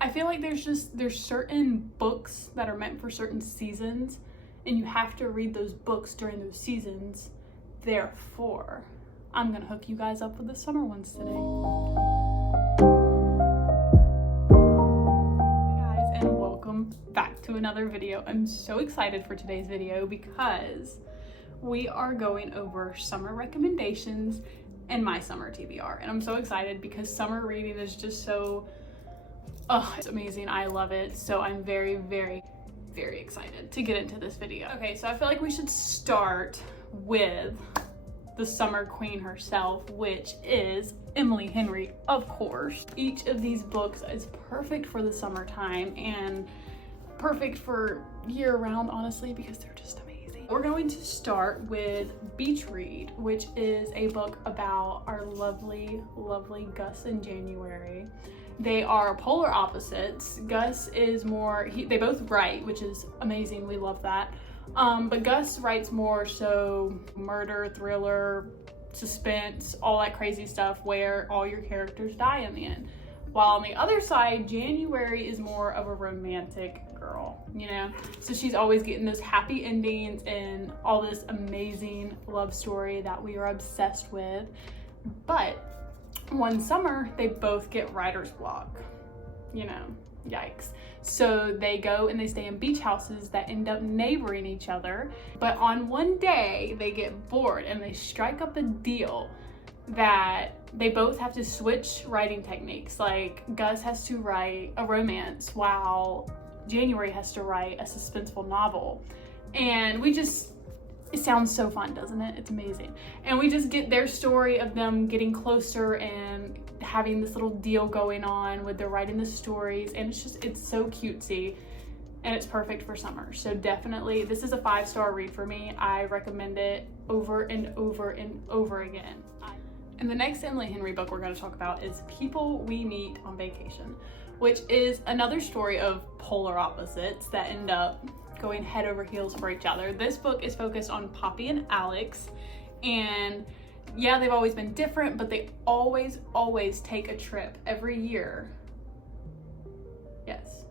I feel like there's certain books that are meant for certain seasons, and you have to read those books during those seasons. Therefore, I'm gonna hook you guys up with the summer ones today. Hey guys, and welcome back to another video. I'm so excited for today's video because we are going over summer recommendations and my summer TBR. And I'm so excited because summer reading is just so, it's amazing. I love it. So I'm very, very, very excited to get into this video. Okay, so I feel like we should start with the summer queen herself, which is Emily Henry, of course. Each of these books is perfect for the summertime and perfect for year round, honestly, because they're just amazing. We're going to start with Beach Read, which is a book about our lovely, lovely Gus and January. They are polar opposites. Gus is more, they both write, which is amazing. We love that. But Gus writes more so murder, thriller, suspense, all that crazy stuff where all your characters die in the end. While on the other side, January is more of a romantic girl, you know? So she's always getting those happy endings and all this amazing love story that we are obsessed with. But one summer, they both get writer's block, you know, yikes. So they go and they stay in beach houses that end up neighboring each other. But on one day, they get bored and they strike up a deal that they both have to switch writing techniques. Like Gus has to write a romance while January has to write a suspenseful novel. And it sounds so fun, doesn't it? It's amazing. And we just get their story of them getting closer and having this little deal going on with their writing the stories. And it's so cutesy and it's perfect for summer. So definitely, this is a 5-star read for me. I recommend it over and over and over again. And the next Emily Henry book we're going to talk about is People We Meet on Vacation, which is another story of polar opposites that end up going head over heels for each other. This book is focused on Poppy and Alex, and yeah, they've always been different, but they always take a trip every year. Yes.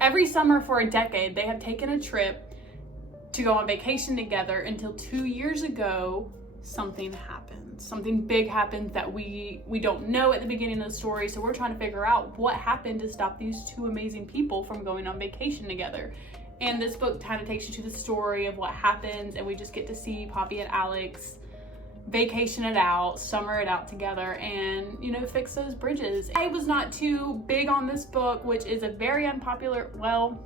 Every summer for a decade, they have taken a trip to go on vacation together until 2 years ago, something happened. Something big happened that we don't know at the beginning of the story, so we're trying to figure out what happened to stop these two amazing people from going on vacation together. And this book kind of takes you to the story of what happens, and we just get to see Poppy and Alex vacation it out, summer it out together, and, you know, fix those bridges. I was not too big on this book, which is a very unpopular, well,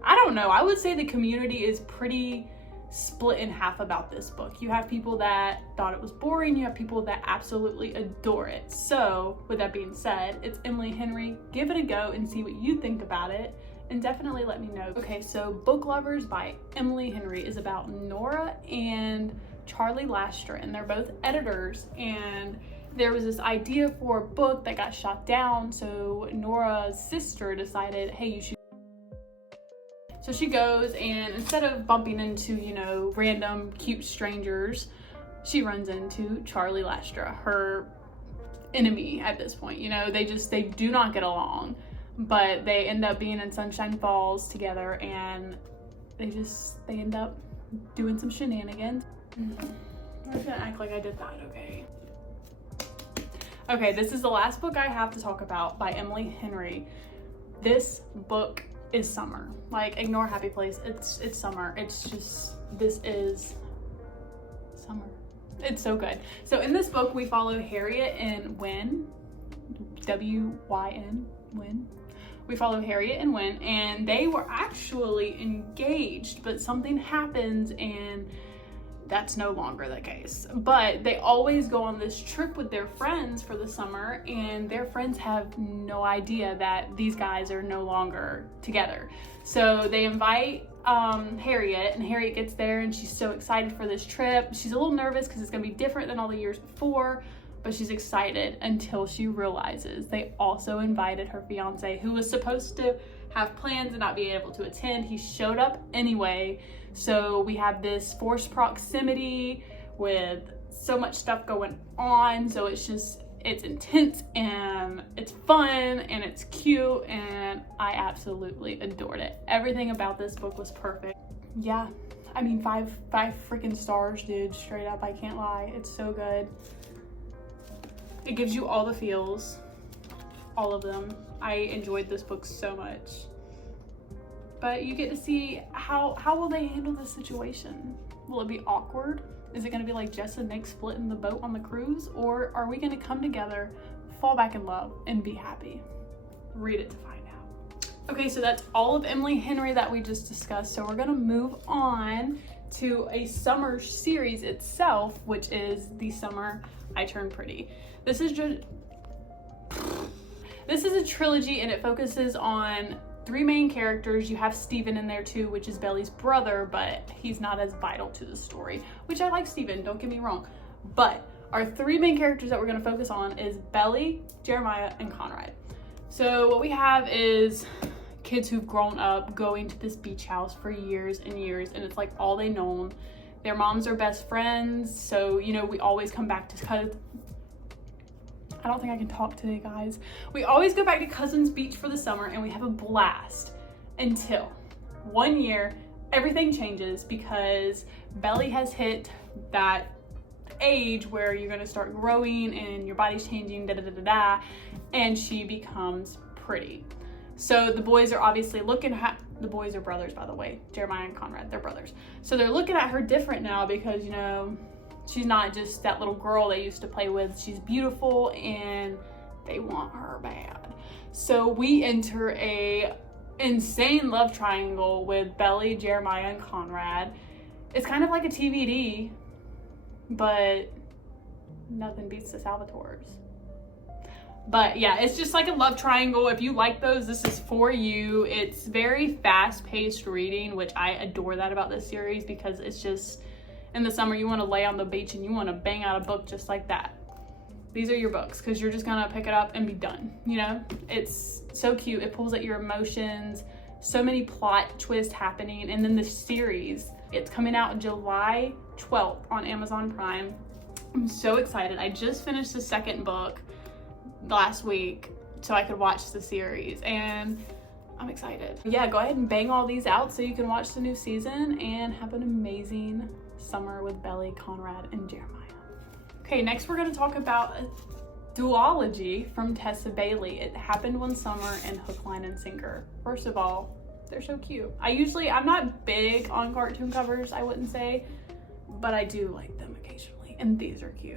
I don't know. I would say the community is pretty split in half about this book. You have people that thought it was boring, you have people that absolutely adore it. So with that being said, it's Emily Henry. Give it a go and see what you think about it, and definitely let me know. Okay, so Book Lovers by Emily Henry is about Nora and Charlie Lastra, and they're both editors, and there was this idea for a book that got shot down, so Nora's sister decided, hey, you should. So she goes, and instead of bumping into, you know, random cute strangers, she runs into Charlie Lastra, her enemy at this point. You know, they do not get along, but they end up being in Sunshine Falls together, and they end up doing some shenanigans. I'm gonna act like I did that, okay? Okay, this is the last book I have to talk about by Emily Henry. This book is summer. Like, ignore Happy Place. It's summer. It's just, this is summer. It's so good. So in this book, we follow Harriet and Wyn, W-Y-N, Wyn. We follow Harriet and Wyn, and they were actually engaged, but something happens and that's no longer the case. But they always go on this trip with their friends for the summer, and their friends have no idea that these guys are no longer together. So they invite Harriet, and Harriet gets there and she's so excited for this trip. She's a little nervous because it's gonna be different than all the years before, but she's excited until she realizes they also invited her fiance, who was supposed to have plans and not be able to attend. He showed up anyway. So we have this forced proximity with so much stuff going on. So it's It's intense and it's fun and it's cute, and I absolutely adored it. Everything about this book was perfect. Yeah, I mean, five freaking stars, dude, straight up. I can't lie. It's so good. It gives you all the feels, all of them. I enjoyed this book so much. But you get to see how will they handle this situation? Will it be awkward? Is it gonna be like Jess and Nick splitting the boat on the cruise? Or are we gonna come together, fall back in love, and be happy? Read it to find out. Okay, so that's all of Emily Henry that we just discussed. So we're gonna move on to a summer series itself, which is The Summer I Turned Pretty. This is a trilogy, and it focuses on 3 main characters. You have Steven in there too, which is Belly's brother, but he's not as vital to the story, which I like Steven, don't get me wrong. But our 3 main characters that we're gonna focus on is Belly, Jeremiah, and Conrad. So what we have is kids who've grown up going to this beach house for years and years, and it's like all they know. Their moms are best friends, so you know, we always come back to I don't think I can talk today, guys. We always go back to Cousins Beach for the summer, and we have a blast until one year everything changes because Belly has hit that age where you're gonna start growing and your body's changing, and she becomes pretty. So the boys are obviously looking at, the boys are brothers, by the way, Jeremiah and Conrad, they're brothers. So they're looking at her different now because, you know, she's not just that little girl they used to play with. She's beautiful and they want her bad. So we enter a insane love triangle with Belly, Jeremiah, and Conrad. It's kind of like a TVD, but nothing beats the Salvatores. But yeah, it's just like a love triangle. If you like those, this is for you. It's very fast-paced reading, which I adore that about this series because it's just, in the summer, you want to lay on the beach and you want to bang out a book just like that. These are your books because you're just going to pick it up and be done, you know? It's so cute. It pulls at your emotions. So many plot twists happening. And then the series, it's coming out July 12th on Amazon Prime. I'm so excited. I just finished the 2nd book last week so I could watch the series, and I'm excited. Yeah, go ahead and bang all these out so you can watch the new season and have an amazing summer with Belly, Conrad, and Jeremiah. Okay, next we're going to talk about a duology from Tessa Bailey. It Happened One Summer and Hook, Line, and Sinker. First of all, they're so cute. I'm not big on cartoon covers, I wouldn't say, but I do like them occasionally, and these are cute.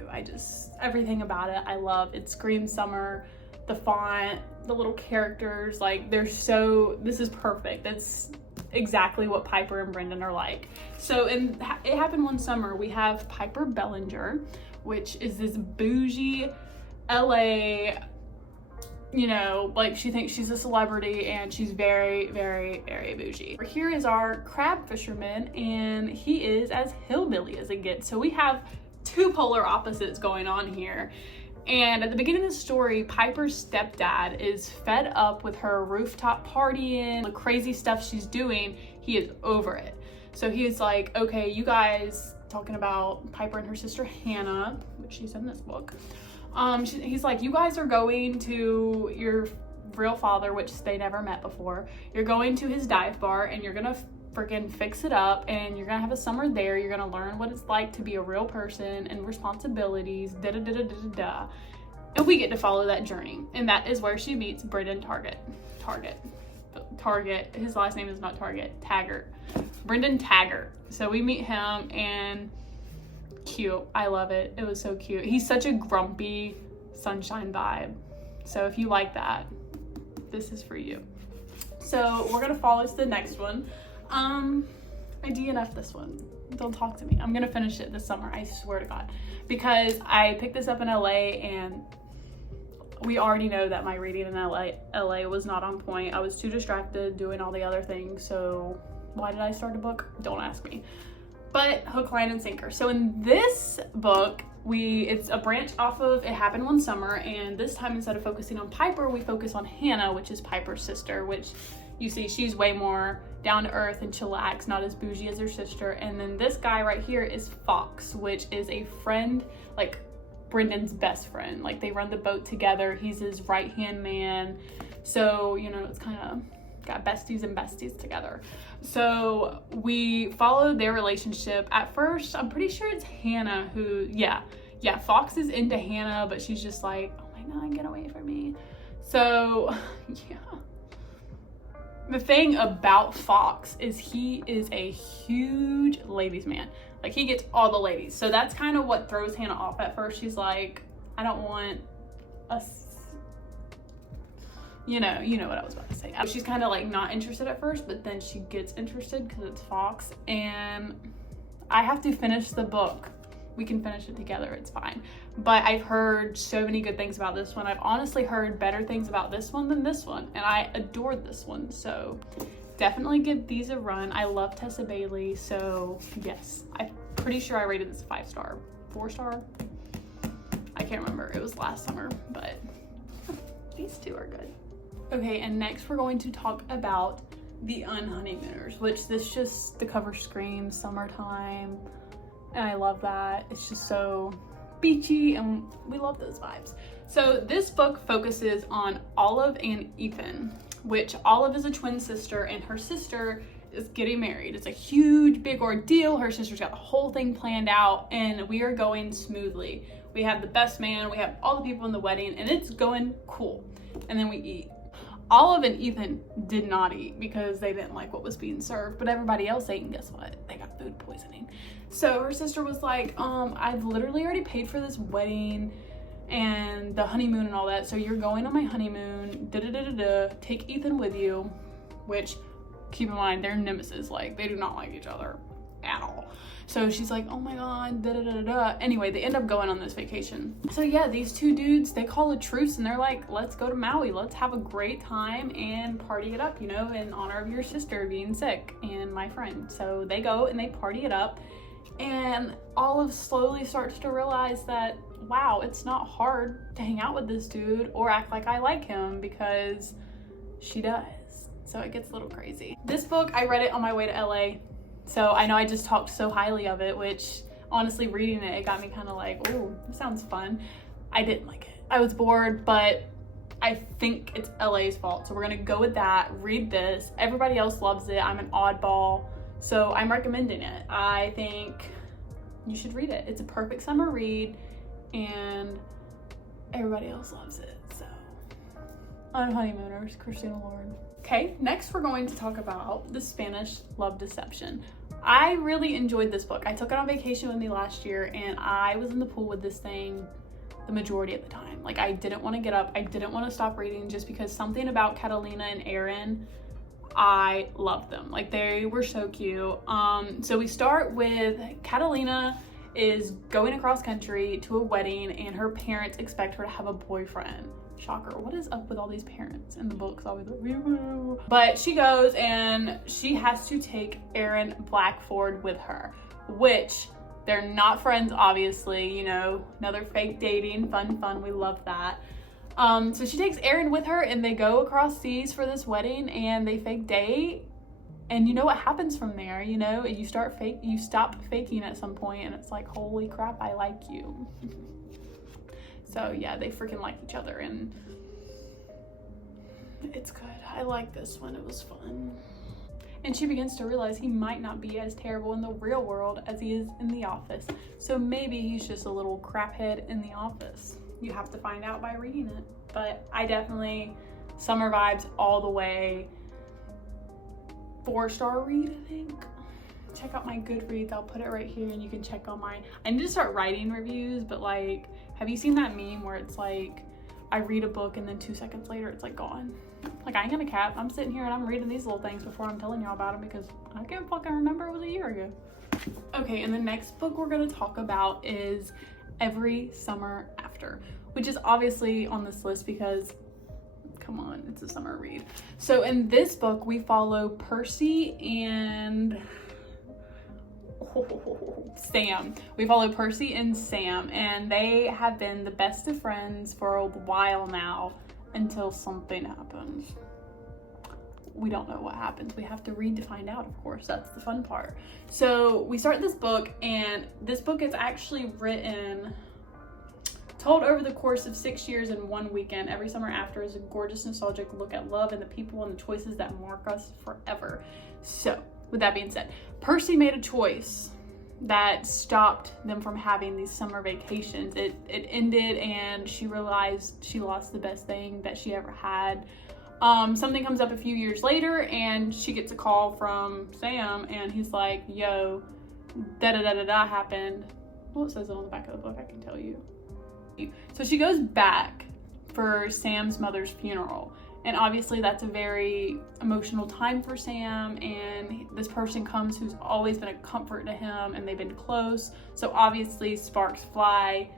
Everything about it I love. It screams summer. The font, the little characters, like this is perfect. That's exactly what Piper and Brendan are like. So in It Happened One Summer, we have Piper Bellinger, which is this bougie LA, you know, like she thinks she's a celebrity and she's very, very, very bougie. Here is our crab fisherman, and he is as hillbilly as it gets. So we have 2 polar opposites going on here. And at the beginning of the story, Piper's stepdad is fed up with her rooftop partying, the crazy stuff she's doing. He is over it. So he is like, okay, you guys, talking about Piper and her sister Hannah, which she's in this book. He's like, you guys are going to your real father, which they never met before. You're going to his dive bar and you're gonna freaking fix it up, and you're gonna have a summer there. You're gonna learn what it's like to be a real person and responsibilities, and we get to follow that journey, and that is where she meets Brendan Target. His last name is not Target, Taggart. Brendan Taggart. So we meet him, and cute. I love it. It was so cute. He's such a grumpy sunshine vibe. So if you like that, this is for you. So we're gonna follow to the next one. I DNF'd this one. Don't talk to me. I'm gonna finish it this summer, I swear to God. Because I picked this up in LA, and we already know that my reading in LA was not on point. I was too distracted doing all the other things, so why did I start a book? Don't ask me. But Hook, Line, and Sinker. So in this book, it's a branch off of It Happened One Summer, and this time instead of focusing on Piper, we focus on Hannah, which is Piper's sister, which you see she's way more down to earth and chillax, not as bougie as her sister. And then this guy right here is Fox, which is a friend, like Brendan's best friend. Like, they run the boat together. He's his right-hand man. So, you know, it's kind of got besties and besties together. So we follow their relationship. At first, I'm pretty sure it's Hannah who, yeah, Fox is into Hannah, but she's just like, oh my God, get away from me. So, yeah. The thing about Fox is he is a huge ladies' man. Like, he gets all the ladies. So that's kind of what throws Hannah off at first. She's like, I don't want us, you know what I was about to say. She's kind of like not interested at first, but then she gets interested because it's Fox. And I have to finish the book. We can finish it together, it's fine. But I've heard so many good things about this one. I've honestly heard better things about this one than this one, and I adored this one. So definitely give these a run. I love Tessa Bailey, so yes. I'm pretty sure I rated this 5-star, 4-star. I can't remember, it was last summer, but these two are good. Okay, and next we're going to talk about The Unhoneymooners, which the cover screams summertime. And I love that. It's just so beachy and we love those vibes. So this book focuses on Olive and Ethan, which Olive is a twin sister and her sister is getting married. It's a huge, big ordeal. Her sister's got the whole thing planned out and we are going smoothly. We have the best man, we have all the people in the wedding and it's going cool. And then we eat. Olive and Ethan did not eat because they didn't like what was being served, but everybody else ate and guess what? They got food poisoning. So her sister was like, I've literally already paid for this wedding and the honeymoon and all that, so you're going on my honeymoon, take Ethan with you, which, keep in mind, they're nemesis, like, they do not like each other at all. So she's like, oh my God, Anyway, they end up going on this vacation. So yeah, these two dudes, they call a truce and they're like, let's go to Maui. Let's have a great time and party it up, you know, in honor of your sister being sick and my friend. So they go and they party it up. And Olive slowly starts to realize that, wow, it's not hard to hang out with this dude or act like I like him because she does. So it gets a little crazy. This book, I read it on my way to LA. So I know I just talked so highly of it, which honestly reading it got me kind of like, oh, this sounds fun. I didn't like it. I was bored, but I think it's LA's fault. So we're gonna go with that, read this. Everybody else loves it. I'm an oddball. So I'm recommending it. I think you should read it. It's a perfect summer read and everybody else loves it. So, Unhoneymooners, Christina Lauren. Okay, next we're going to talk about The Spanish Love Deception. I really enjoyed this book. I took it on vacation with me last year and I was in the pool with this thing the majority of the time. Like, I didn't want to get up. I didn't want to stop reading just because something about Catalina and Aaron, I loved them. Like, they were so cute. So we start with Catalina is going across country to a wedding and her parents expect her to have a boyfriend. Shocker, what is up with all these parents in the books? Always like, woo-woo. But she goes and she has to take Aaron Blackford with her, which they're not friends, obviously, you know, another fake dating, fun, we love that. So she takes Aaron with her and they go across seas for this wedding and they fake date. And you know what happens from there, you know, you stop faking at some point and it's like, holy crap, I like you. So yeah, they freaking like each other and it's good. I like this one, it was fun. And she begins to realize he might not be as terrible in the real world as he is in the office. So maybe he's just a little craphead in the office. You have to find out by reading it. But I definitely, summer vibes all the way. 4-star read, I think. Check out my Goodreads, I'll put it right here and you can check on my, I need to start writing reviews, but like, have you seen that meme where it's like, I read a book and then 2 seconds later it's like gone? Like, I ain't gonna cap, I'm sitting here and I'm reading these little things before I'm telling y'all about them because I can't fucking remember it was a year ago. Okay, and the next book we're gonna talk about is Every Summer After, which is obviously on this list because, come on, it's a summer read. So in this book, we follow Percy and Sam. We follow Percy and Sam, and they have been the best of friends for a while now until something happens. We don't know what happens. We have to read to find out, of course. That's the fun part. So we start this book, and this book is actually written Told over the course of 6 years and one weekend, Every Summer After is a gorgeous, nostalgic look at love and the people and the choices that mark us forever. So, with that being said, Percy made a choice that stopped them from having these summer vacations. It ended, and she realized she lost the best thing that she ever had. Something comes up a few years later, and she gets a call from Sam, and he's like, yo, da-da-da-da-da happened. Well, it says it on the back of the book, I can tell you. So she goes back for Sam's mother's funeral. And obviously that's a very emotional time for Sam, and this person comes who's always been a comfort to him, and they've been close. So obviously sparks fly,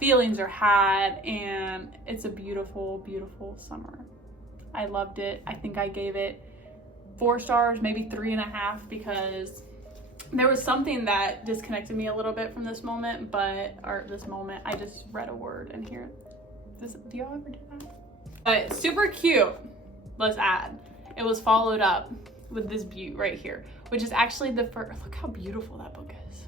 feelings are had, and it's a beautiful, beautiful summer. I loved it. I think I gave it 4 stars, maybe 3.5, because there was something that disconnected me a little bit from this moment, I just read a word in here. Do y'all ever do that? But super cute, let's add. It was followed up with this beaut right here, which is actually the first. Look how beautiful that book is.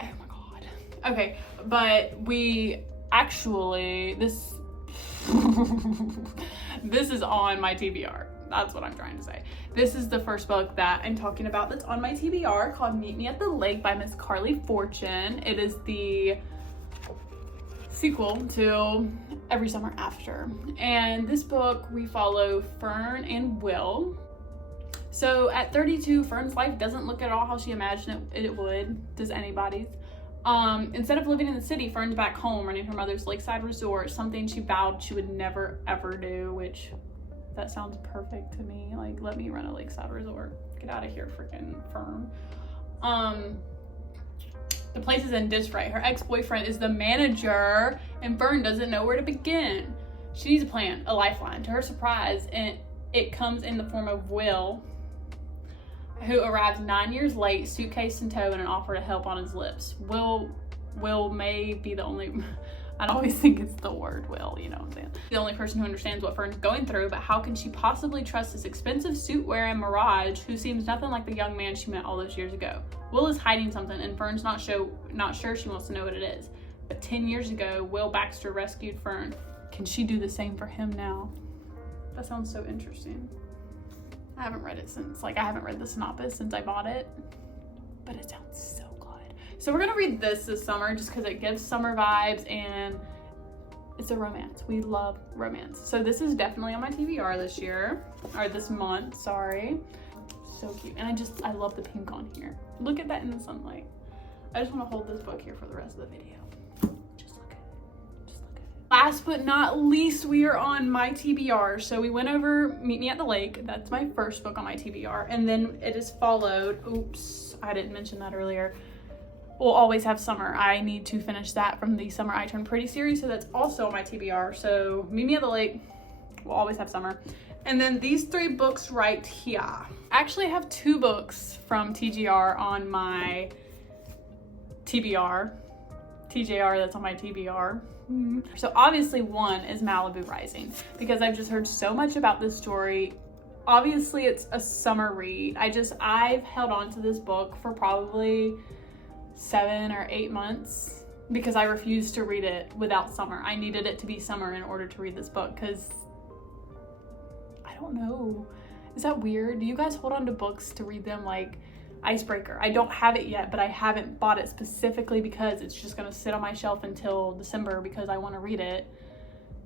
Oh my God. Okay, but we actually, this is on my TBR. That's what I'm trying to say. This is the first book that I'm talking about that's on my TBR, called Meet Me at the Lake by Miss Carly Fortune. It is the sequel to Every Summer After. And this book, we follow Fern and Will. So at 32, Fern's life doesn't look at all how she imagined it would. Does anybody's? Instead of living in the city, Fern's back home running her mother's lakeside resort, something she vowed she would never ever do, which that sounds perfect to me. Like, let me run a lakeside resort. Get out of here, freaking Fern. The place is in disarray. Her ex-boyfriend is the manager, and Fern doesn't know where to begin. She needs a plan, a lifeline. To her surprise, and it comes in the form of Will, who arrives 9 years late, suitcase in tow, and an offer to help on his lips. Will may be the only, I always think it's the word Will, you know what I'm saying? The only person who understands what Fern's going through, but how can she possibly trust this expensive suit-wearing mirage who seems nothing like the young man she met all those years ago? Will is hiding something, and Fern's not sure she wants to know what it is. But 10 years ago, Will Baxter rescued Fern. Can she do the same for him now? That sounds so interesting. I haven't read it since, I haven't read the synopsis since I bought it, but it sounds so good. So we're gonna read this summer just because it gives summer vibes, and it's a romance. We love romance. So this is definitely on my TBR this month, sorry. So cute. And I love the pink on here. Look at that in the sunlight. I just want to hold this book here for the rest of the video. Just look at it. Just look at it. Last but not least, we are on my TBR. So we went over Meet Me at the Lake. That's my first book on my TBR. And then it is followed, oops, I didn't mention that earlier, We'll Always Have Summer. I need to finish that from the Summer I Turned Pretty series, so that's also on my TBR. So Meet Me at the Lake, We'll Always Have Summer. And then these 3 books right here. I actually have 2 books from TGR on my TBR. TJR, that's on my TBR. So obviously one is Malibu Rising, because I've just heard so much about this story. Obviously it's a summer read. I've held on to this book for probably 7 or 8 months because I refused to read it without summer. I needed it to be summer in order to read this book, because I don't know. Is that weird? Do you guys hold on to books to read them like Icebreaker? I don't have it yet, but I haven't bought it specifically because it's just gonna sit on my shelf until December because I want to read it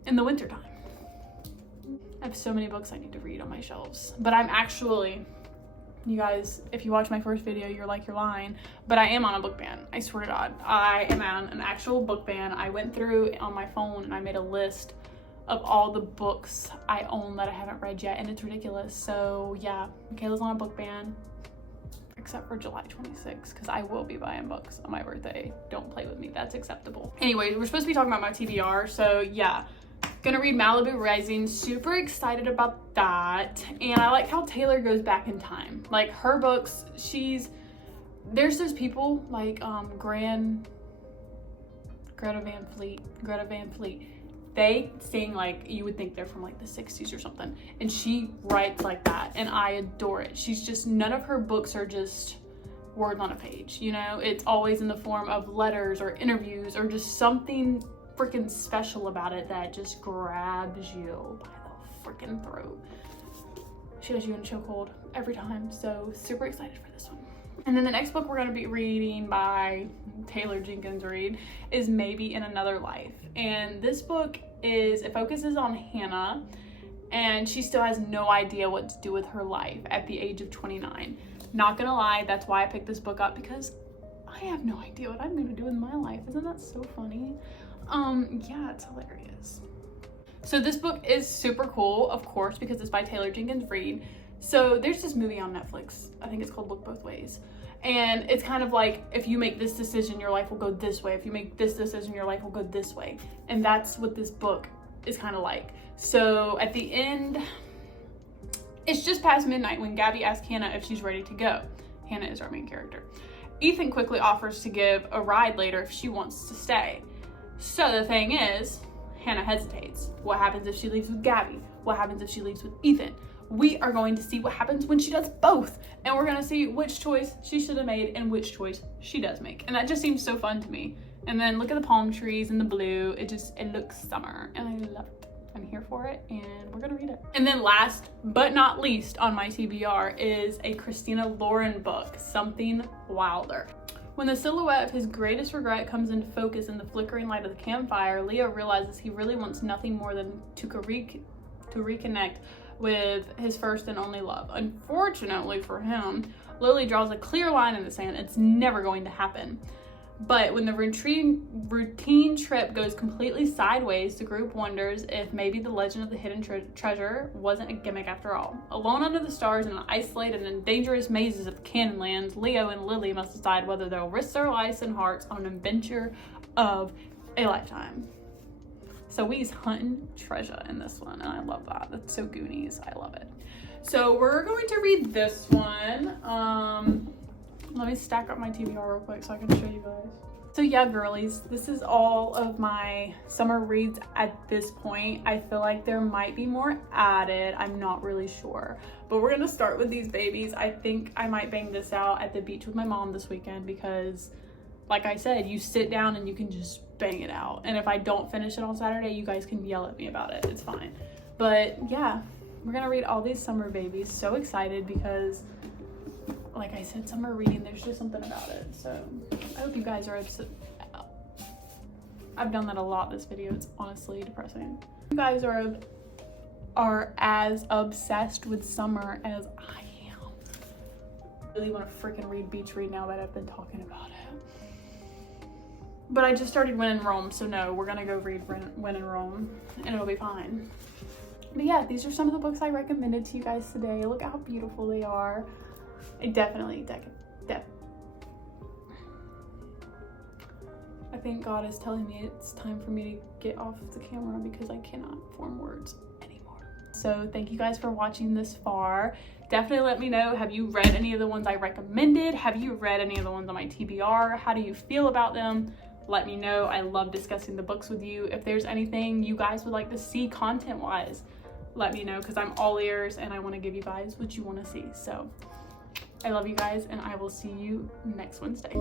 in the wintertime. I have so many books I need to read on my shelves, but I'm actually, you guys, if you watch my first video, you're lying, but I am on a book ban. I swear to God, I am on an actual book ban. I went through on my phone and I made a list of all the books I own that I haven't read yet, and it's ridiculous. So yeah, Michaela's on a book ban, except for July 26th, because I will be buying books on my birthday. Don't play with me, that's acceptable. Anyway, we're supposed to be talking about my TBR, so yeah. Gonna read Malibu Rising, super excited about that. And I like how Taylor goes back in time. Like her books, there's those people like Greta Van Fleet. They sing like you would think they're from like the 60s or something, and she writes like that, and I adore it. She's just, none of her books are just words on a page, you know? It's always in the form of letters or interviews or just something freaking special about it that just grabs you by the freaking throat. She has you in a chokehold every time, so super excited for this one. And then the next book we're going to be reading by Taylor Jenkins Reid is Maybe in Another Life. And this book it focuses on Hannah, and she still has no idea what to do with her life at the age of 29. Not gonna lie, that's why I picked this book up, because I have no idea what I'm gonna do with my life. Isn't that so funny? Yeah, it's hilarious. So this book is super cool, of course, because it's by Taylor Jenkins Reid. So there's this movie on Netflix, I think it's called Look Both Ways. And it's kind of like, if you make this decision, your life will go this way. If you make this decision, your life will go this way. And that's what this book is kind of like. So at the end, it's just past midnight when Gabby asks Hannah if she's ready to go. Hannah is our main character. Ethan quickly offers to give a ride later if she wants to stay. So the thing is, Hannah hesitates. What happens if she leaves with Gabby? What happens if she leaves with Ethan? We are going to see what happens when she does both. And we're going to see which choice she should have made and which choice she does make. And that just seems so fun to me. And then look at the palm trees and the blue. It looks summer and I love it. I'm here for it and we're gonna read it. And then last but not least on my TBR is a Christina Lauren book, Something Wilder. When the silhouette of his greatest regret comes into focus in the flickering light of the campfire, Leo realizes he really wants nothing more than to reconnect with his first and only love. Unfortunately for him, Lily draws a clear line in the sand. It's never going to happen. But when the routine trip goes completely sideways, the group wonders if maybe the legend of the hidden treasure wasn't a gimmick after all. Alone under the stars in the isolated and dangerous mazes of Canyonlands, Leo and Lily must decide whether they'll risk their lives and hearts on an adventure of a lifetime. So we's hunting treasure in this one, and I love that. That's so Goonies. I love it. So we're going to read this one. Let me stack up my TBR real quick so I can show you guys. So yeah, girlies, this is all of my summer reads at this point. I feel like there might be more added. I'm not really sure. But we're gonna start with these babies. I think I might bang this out at the beach with my mom this weekend because, like I said, you sit down and you can just bang it out. And if I don't finish it on Saturday, you guys can yell at me about it. It's fine. But yeah, we're gonna read all these summer babies. So excited because, like I said, summer reading, there's just something about it. So I hope you guys are I've done that a lot this video. It's honestly depressing. You guys are as obsessed with summer as I am. I really want to freaking read Beach Read now that I've been talking about it. But I just started When in Rome, so no, we're gonna go read When in Rome and it'll be fine. But yeah, these are some of the books I recommended to you guys today. Look at how beautiful they are. I think God is telling me it's time for me to get off the camera because I cannot form words anymore. So thank you guys for watching this far. Definitely let me know, have you read any of the ones I recommended? Have you read any of the ones on my TBR? How do you feel about them? Let me know. I love discussing the books with you. If there's anything you guys would like to see content-wise, let me know because I'm all ears and I want to give you guys what you want to see. So I love you guys and I will see you next Wednesday.